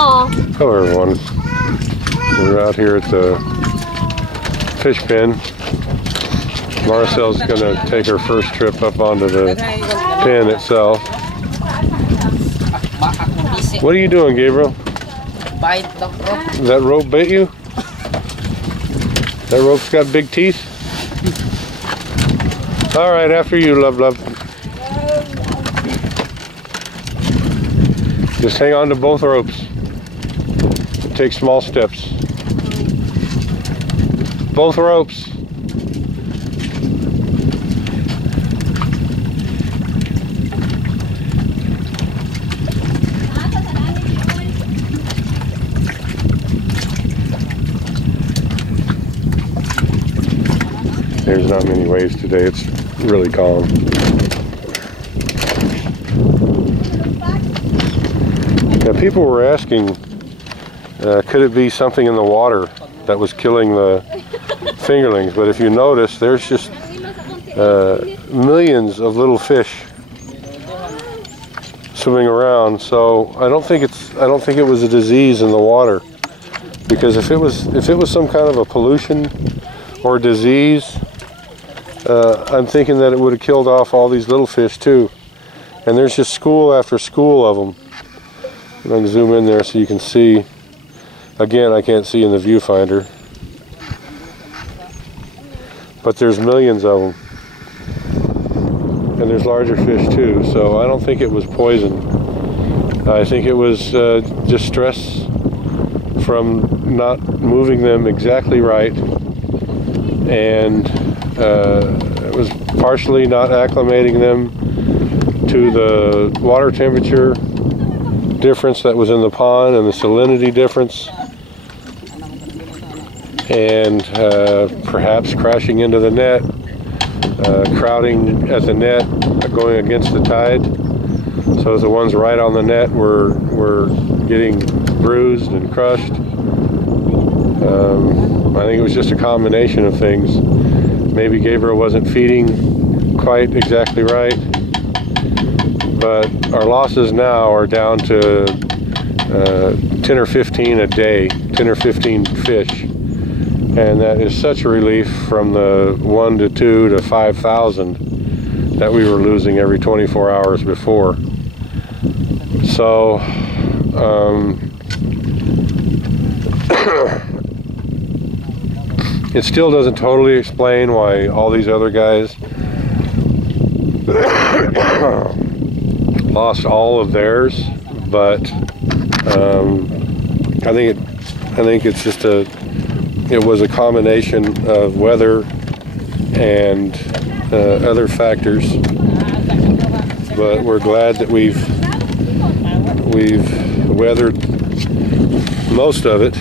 Hello everyone. We're out here at the fish pen. Maricel's going to take her first trip up onto the pen itself. What are you doing, Gabriel? That rope bit you? That rope's got big teeth? Alright, after you, love. Just hang on to both ropes. Take small steps. Both ropes. There's not many waves today. It's really calm. Now, people were asking, could it be something in the water that was killing the fingerlings? But if you notice, there's just millions of little fish swimming around. So I don't think it was a disease in the water, because if it was some kind of a pollution or disease, I'm thinking that it would have killed off all these little fish too. And there's just school after school of them. I'm going to zoom in there so you can see. Again, I can't see in the viewfinder, but there's millions of them, and there's larger fish too. So I don't think it was poison. I think it was just stress from not moving them exactly right, and it was partially not acclimating them to the water temperature difference that was in the pond and the salinity difference, and perhaps crashing into the net, crowding at the net, going against the tide. So the ones right on the net were getting bruised and crushed. I think it was just a combination of things. Maybe Gabriel wasn't feeding quite exactly right, but our losses now are down to 10 or 15 a day, 10 or 15 fish. And that is such a relief from the 1 to 2 to 5,000 that we were losing every 24 hours before. So, it still doesn't totally explain why all these other guys lost all of theirs, but I think it's just it was a combination of weather and other factors. But we're glad that we've weathered most of it,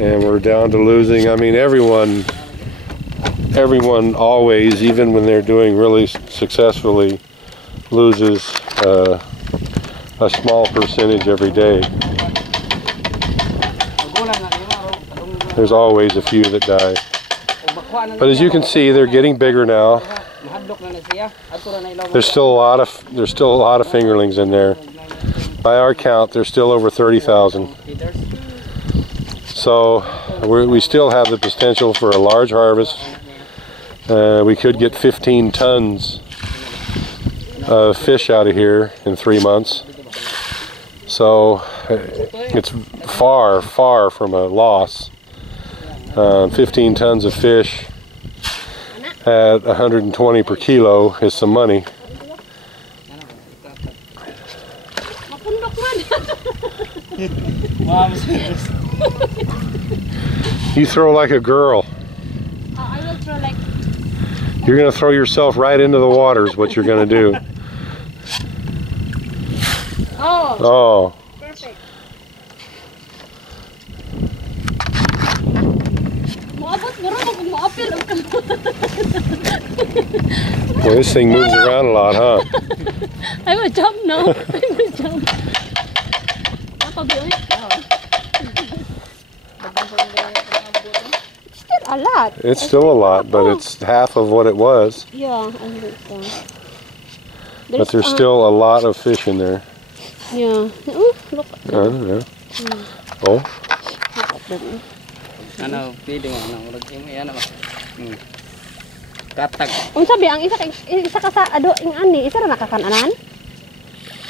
and we're down to losing. I mean, everyone always, even when they're doing really successfully, loses a small percentage every day. There's always a few that die. But as you can see, they're getting bigger now. There's still a lot of fingerlings in there. By our count, there's still over 30,000. So we still have the potential for a large harvest. We could get 15 tons of fish out of here in 3 months. So it's far from a loss. 15 tons of fish at 120 per kilo is some money. You throw like a girl. I will throw like... You're going to throw yourself right into the water is what you're going to do. Oh. Perfect. Well, this thing moves around a lot, huh? I will jump now. I will jump. It's still a lot. It's still a lot, but it's half of what it was. Yeah, I think so. But there's still a lot of fish in there. Yeah. Oh, look at them. Yeah. Oh. Look at them. Ano, feeding ano, murag yan ba? Katag. Unsa bi ang isa ka sa ado ing ani, isa ra nakakananan?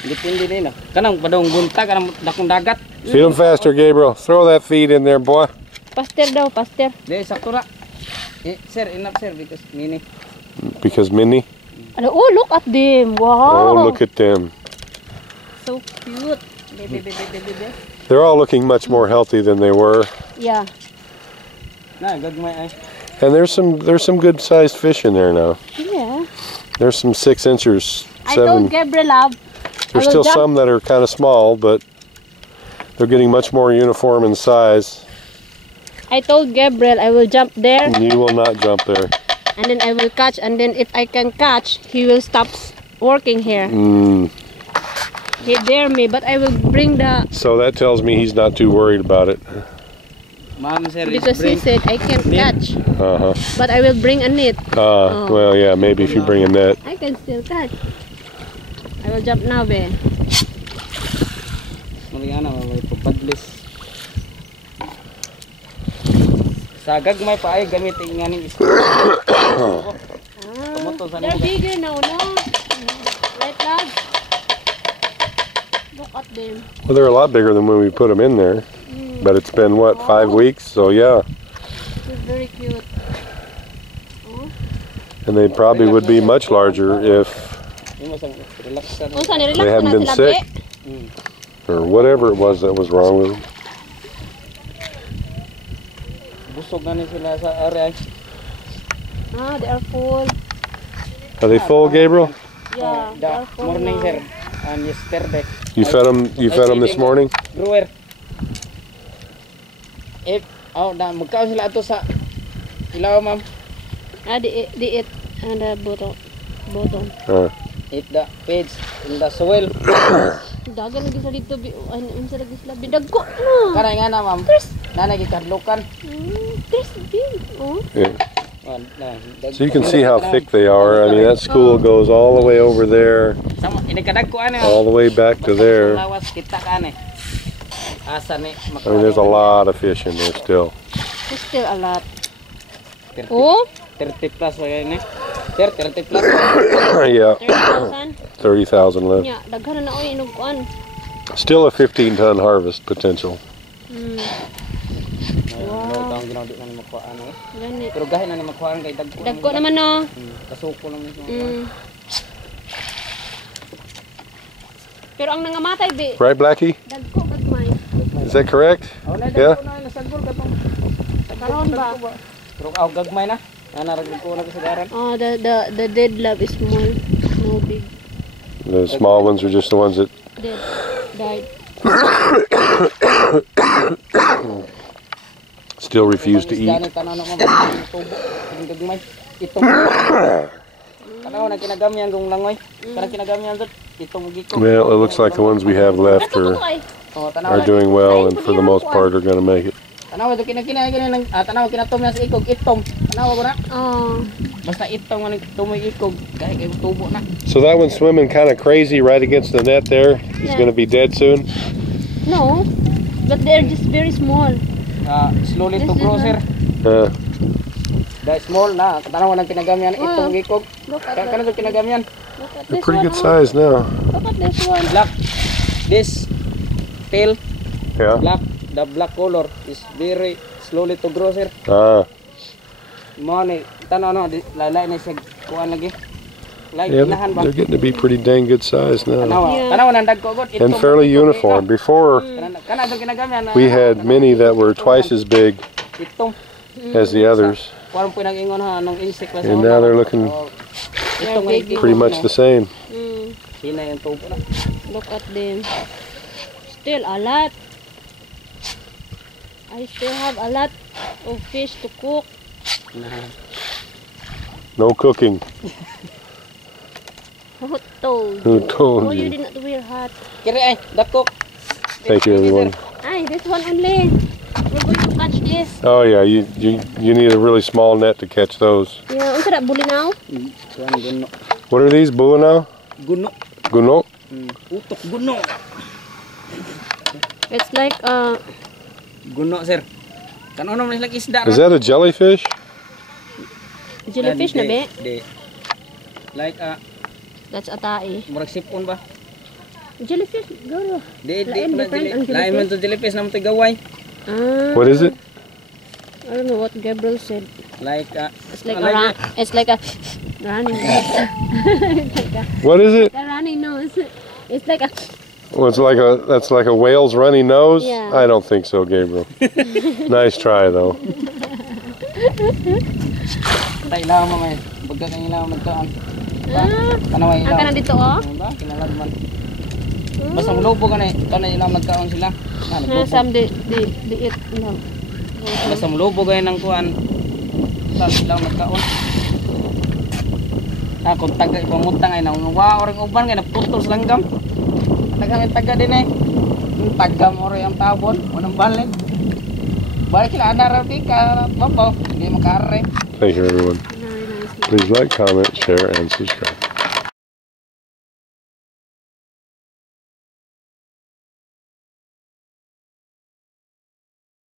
Depende din no. Kanang padong buntag kanang dakong dagat. Feed them faster, Gabriel. Throw that feed in there, boy. Pastor daw, pastor. Di sakto na. Sir, enough sir because mini. Because Minnie? Oh, look at them. Wow. Oh, look at them. So cute. Baby. They're all looking much more healthy than they were. Yeah. Na, gagmay ay. And there's some good sized fish in there now. Yeah. There's some 6 inchers, I told 7. Gabriel, There's still some that are kind of small, but they're getting much more uniform in size. I told Gabriel I will jump there And you will not jump there. and then I will catch, and then if I can catch, he will stop working here. He dare me, but I will bring the So that tells me he's not too worried about it. Ma'am sir, because he said I can't catch, Uh-huh. but I will bring a net. Well, yeah, maybe if you bring a net. I can still catch. I will jump now, be. Mariana may pabadlis. Sa gagmay pa ay gamitin nga ning They're bigger now, no? Right, lad? Look at them. Well, they're a lot bigger than when we put them in there. But it's been, what, 5 weeks? So, yeah. They're very cute. And they probably would be much larger if they hadn't been sick. Or whatever it was that was wrong with them. Busog na ni sila sa area. Ah, they are full. Are they full, Gabriel? Yeah, they are full Morning now. sir, and yesterday. You fed them this morning? Brewer. Magkaon sila ato sa ilaw, ma'am. Ah, they eat and the bottom. Eat the page in the soil. Dagan lagi sa dito, unsa lagi sila bidagko na. Kanay nga na, ma'am. Nanay gikadlukan. There's big. Oh. Yeah. So you can see how thick they are. I mean, that school goes all the way over there, all the way back to there. I mean, there's a lot of fish in there still. There's still a lot. Oh? 30 plus ini. 30 plus. Yeah. 30,000. 30,000 left. Yeah, daghan na oy inog kuan. Still a 15-ton harvest potential. Wow. Gani. Pero gahin na ni makuhaan kay dagko. Dagko naman no. Kasuko lang nito. Pero ang nangamatay be. Right, Blackie? Dagko gagmay. Is that correct? Yeah. Karon ba? Pero gagmay na. Nanaragod ko na kasagaran. Oh, the dead lab is small. No big. The small ones are just the ones that Dead. Died. still refuse to eat. Well, it looks like the ones we have left are doing well, and for the most part are going to make it. Tanawa to kinakinay tanawa kinatom na sa ikog itom. Tanawa ko na. Basta itong man tumoy ikog kay tubo na. So that one's swimming kind of crazy right against the net there. He's going to be dead soon. No, but they're just very small. Slowly to grow, sir. The small na tanawa nang kinagamyan itong ikog. Kana to kinagamyan. They're pretty good size now. Look at this one. Black. This tail. Yeah. Black. The black color is very slowly to grow, sir. Money, tanaw lalay na siya kuan lagi. Yeah, they're getting to be pretty dang good size now. Tanaw nang dagko god. And fairly uniform. Before, we had many that were twice as big as the others. And now they're looking pretty much the same. Look at them. Still a lot. I still have a lot of fish to cook. No cooking. Who told Who you? told Oh, you you? did not wear hat. Kiri ay dako. Thank you, everyone. Ay, this one only. We're going to catch this. Oh yeah, you need a really small net to catch those. Yeah, unsa that bulinaw? What are these? Bulinaw? Guno. Guno? Utok guno. It's like Guno sir. Kanono man sila isda. Is that a jellyfish? jellyfish na be. Di. Like That's atai. murag sipon ba? Jellyfish, go. Di Lain na different ang lain man to jellyfish naman to gaway. What is it? I don't know what Gabriel said. Like It's like it's like a running nose. It's like What is it? a running nose. It's like a Well, that's like a whale's runny nose? Yeah. I don't think so, Gabriel. Nice try though. tay ilaw mo may. Bagka kang ilaw magkaan. Kanaway ang ilaw. kana dito oh. Ba kinala man. Basta mulobo ka na ilaw magkaon sila. Some they eat no. Basta mulobo kayo ng kuan. Sila magkaon. Kung taga ipangutang ay nang orang uban kay naputol sa langgam. Taga din eh. Yung tagam oro yung tabon, unang balik. Balik sila ada rapi ka babaw, hindi makare. Thank you, everyone. Please like, comment, share, and subscribe.